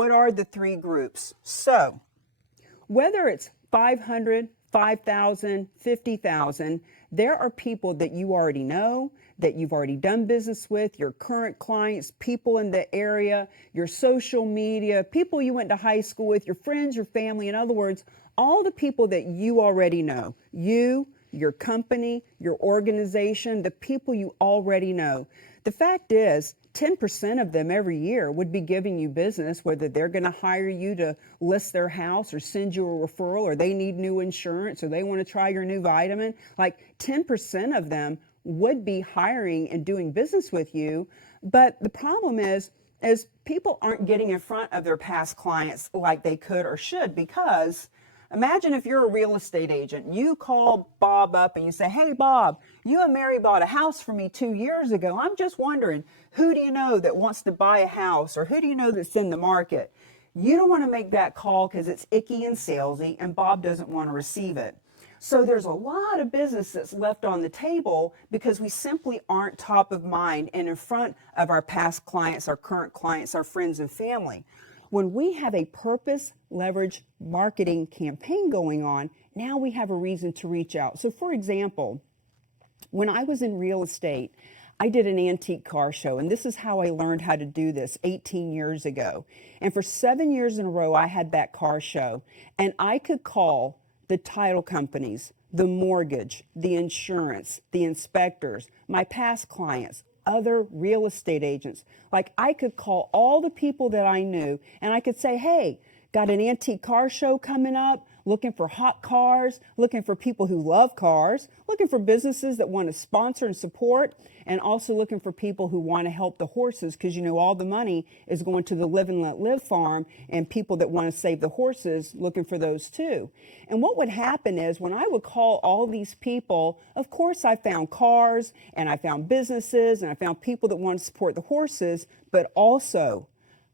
What are the three groups? So, whether it's 500, 5,000, 50,000, there are people that you already know, that you've already done business with, your current clients, people in the area, your social media, people you went to high school with, your friends, your family. In other words, all the people that you already know, you, your company, your organization, the people you already know. The fact is, 10% of them every year would be giving you business, whether they're going to hire you to list their house or send you a referral, or they need new insurance, or they want to try your new vitamin. Like 10% of them would be hiring and doing business with you. But the problem is people aren't getting in front of their past clients like they could or should, because imagine if you're a real estate agent, you call Bob up and you say, "Hey, Bob, you and Mary bought a house for me 2 years ago. I'm just wondering, who do you know that wants to buy a house, or who do you know that's in the market?" You don't want to make that call because it's icky and salesy, and Bob doesn't want to receive it. So there's a lot of business that's left on the table because we simply aren't top of mind and in front of our past clients, our current clients, our friends and family. When we have a purpose leverage marketing campaign going on, now we have a reason to reach out. So for example, when I was in real estate, I did an antique car show, and this is how I learned how to do this 18 years ago. And for 7 years in a row, I had that car show, and I could call the title companies, the mortgage, the insurance, the inspectors, my past clients, other real estate agents. Like, I could call all the people that I knew, and I could say, "Hey, got an antique car show coming up, looking for hot cars, looking for people who love cars, looking for businesses that want to sponsor and support, and also looking for people who want to help the horses," because you know all the money is going to the Live and Let Live farm, and people that want to save the horses looking for those too. And what would happen is, when I would call all these people, of course I found cars, and I found businesses, and I found people that want to support the horses, but also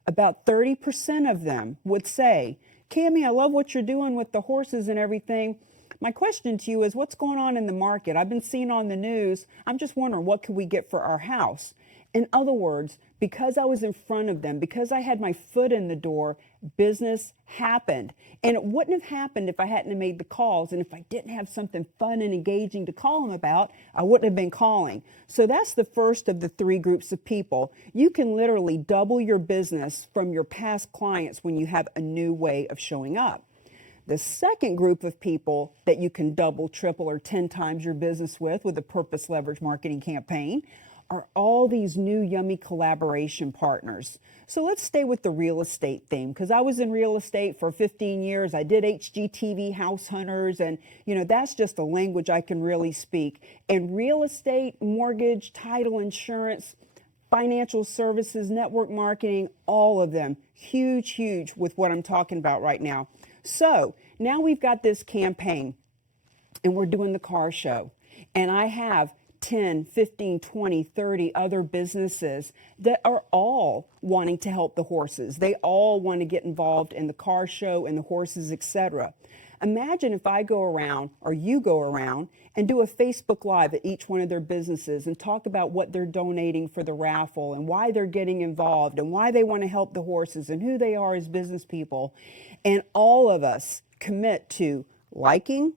about 30% of them would say, "Cami, I love what you're doing with the horses and everything. My question to you is, what's going on in the market? I've been seeing on the news. I'm just wondering, what could we get for our house?" In other words, because I was in front of them, because I had my foot in the door, business happened. And it wouldn't have happened if I hadn't have made the calls. And if I didn't have something fun and engaging to call them about, I wouldn't have been calling. So that's the first of the three groups of people. You can literally double your business from your past clients when you have a new way of showing up. The second group of people that you can double, triple, or 10 times your business with a purpose leverage marketing campaign are all these new yummy collaboration partners. So let's stay with the real estate theme, because I was in real estate for 15 years. I did HGTV House Hunters, and that's just a language I can really speak. And real estate, mortgage, title, insurance, financial services, network marketing, all of them, huge with what I'm talking about right now. So now we've got this campaign, and we're doing the car show, and I have 10, 15, 20, 30 other businesses that are all wanting to help the horses. They all want to get involved in the car show and the horses, etc. Imagine if I go around, or you go around, and do a Facebook Live at each one of their businesses and talk about what they're donating for the raffle and why they're getting involved and why they want to help the horses and who they are as business people. And all of us commit to liking,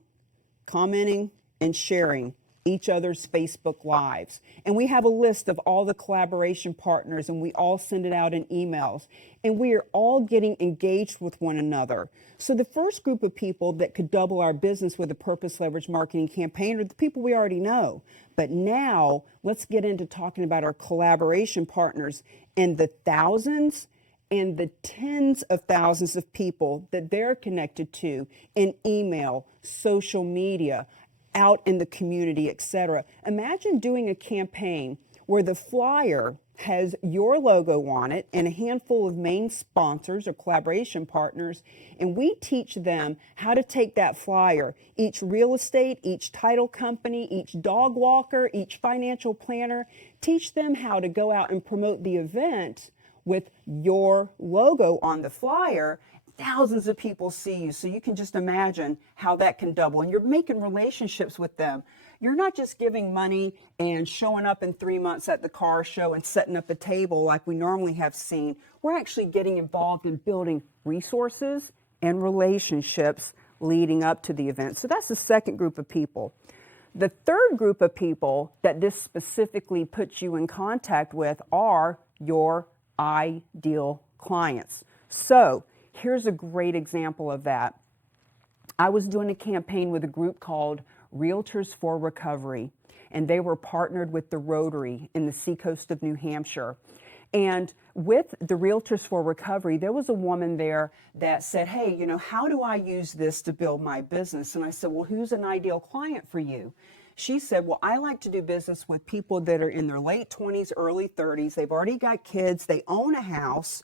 commenting, and sharing each other's Facebook Lives. And we have a list of all the collaboration partners, and we all send it out in emails. And we are all getting engaged with one another. So the first group of people that could double our business with a purpose leverage marketing campaign are the people we already know. But now let's get into talking about our collaboration partners and the thousands and the tens of thousands of people that they're connected to in email, social media, out in the community, etc. Imagine doing a campaign where the flyer has your logo on it and a handful of main sponsors or collaboration partners, and we teach them how to take that flyer, each real estate, each title company, each dog walker, each financial planner, teach them how to go out and promote the event with your logo on the flyer thousands of people see you. So you can just imagine how that can double. And you're making relationships with them. You're not just giving money and showing up in 3 months at the car show and setting up a table like we normally have seen. We're actually getting involved in building resources and relationships leading up to the event. So that's the second group of people. The third group of people that this specifically puts you in contact with are your ideal clients. So here's a great example of that. I was doing a campaign with a group called Realtors for Recovery, and they were partnered with the Rotary in the seacoast of New Hampshire. And with the Realtors for Recovery, there was a woman there that said, hey, you know, how do I use this to build my business? And I said, well, who's an ideal client for you? She said, well, I like to do business with people that are in their late 20s, early 30s. They've already got kids. They own a house,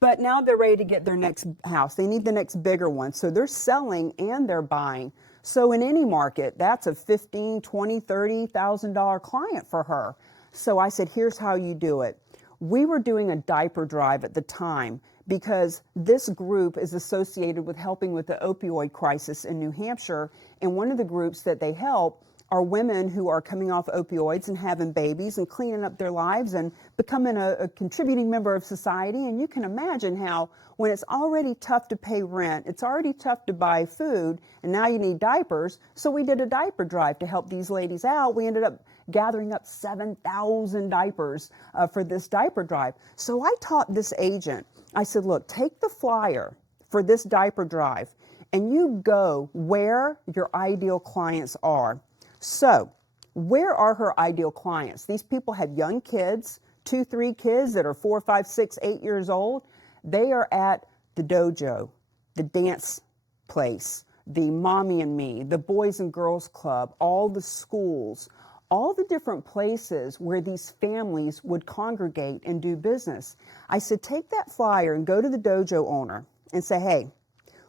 but now they're ready to get their next house. They need the next bigger one. So they're selling and they're buying. So in any market, that's a $15,000, $20,000, $30,000 client for her. So I said, here's how you do it. We were doing a diaper drive at the time because this group is associated with helping with the opioid crisis in New Hampshire. And one of the groups that they help are women who are coming off opioids and having babies and cleaning up their lives and becoming a contributing member of society. And you can imagine how when it's already tough to pay rent, it's already tough to buy food, and now you need diapers. So we did a diaper drive to help these ladies out. We ended up gathering up 7,000 diapers for this diaper drive. So I taught this agent, I said, look, take the flyer for this diaper drive and you go where your ideal clients are. So where are her ideal clients? These people have young kids, 2, 3 kids that are 4, 5, 6, 8 years old. They are at the dojo, the dance place, the Mommy and Me, the Boys and Girls Club, all the schools, all the different places where these families would congregate and do business. I said, take that flyer and go to the dojo owner and say, hey,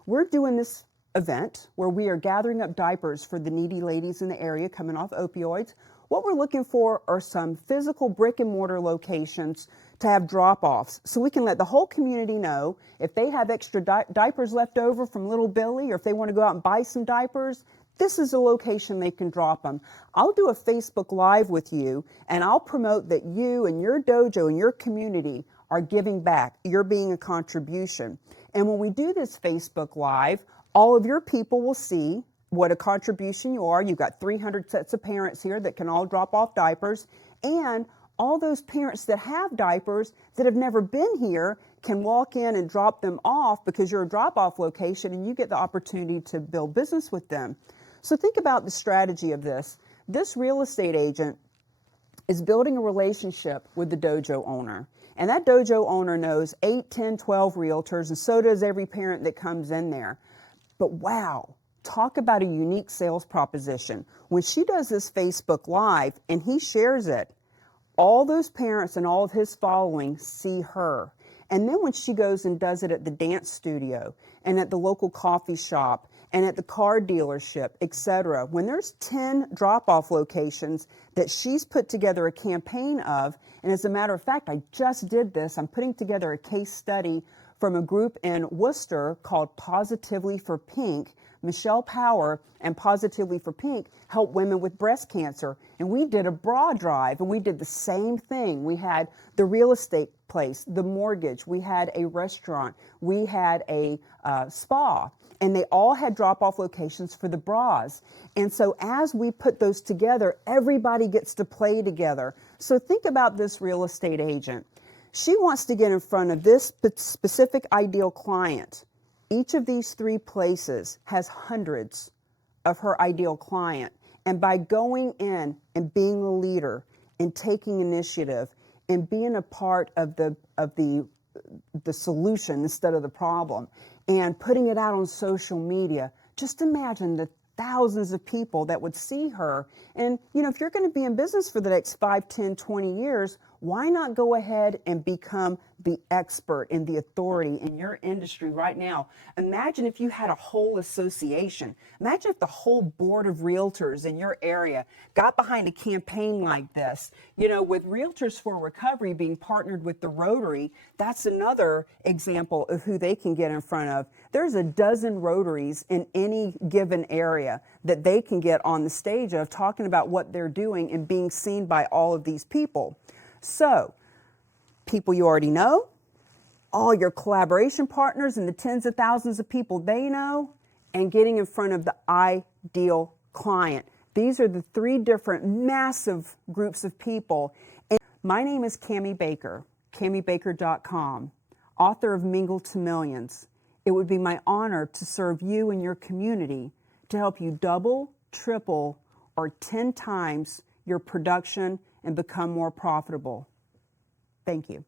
we're doing this event where we are gathering up diapers for the needy ladies in the area coming off opioids. What we're looking for are some physical brick and mortar locations to have drop-offs so we can let the whole community know if they have extra diapers left over from little Billy, or if they want to go out and buy some diapers, this is a location they can drop them. I'll do a Facebook Live with you and I'll promote that you and your dojo and your community are giving back. You're being a contribution. And when we do this Facebook Live, all of your people will see what a contribution you are. You've got 300 sets of parents here that can all drop off diapers, and all those parents that have diapers that have never been here can walk in and drop them off because you're a drop-off location and you get the opportunity to build business with them. So think about the strategy of this. This real estate agent is building a relationship with the dojo owner. And that dojo owner knows 8, 10, 12 realtors, and so does every parent that comes in there. But wow, talk about a unique sales proposition. When she does this Facebook Live and he shares it, all those parents and all of his following see her. And then when she goes and does it at the dance studio and at the local coffee shop and at the car dealership, etc., when there's 10 drop-off locations that she's put together a campaign of, and as a matter of fact, I just did this, I'm putting together a case study from a group in Worcester called Positively for Pink. Michelle Power and Positively for Pink help women with breast cancer. And we did a bra drive and we did the same thing. We had the real estate place, the mortgage, we had a restaurant, we had a spa, and they all had drop-off locations for the bras. And so as we put those together, everybody gets to play together. So think about this real estate agent. She wants to get in front of this specific ideal client. Each of these 3 places has hundreds of her ideal client. And by going in and being a leader and taking initiative and being a part of the solution instead of the problem and putting it out on social media, just imagine the thousands of people that would see her. And, you know, if you're going to be in business for the next 5, 10, 20 years, why not go ahead and become the expert and the authority in your industry right now. Imagine if you had a whole association. Imagine if the whole board of realtors in your area got behind a campaign like this. You know, with Realtors for Recovery being partnered with the Rotary, that's another example of who they can get in front of. There's a dozen Rotaries in any given area that they can get on the stage of talking about what they're doing and being seen by all of these people. So, people you already know, all your collaboration partners and the tens of thousands of people they know, and getting in front of the ideal client. These are the three different massive groups of people. And my name is Cami Baker, CamiBaker.com, author of Mingle to Millions. It would be my honor to serve you and your community to help you double, triple, or 10 times your production and become more profitable. Thank you.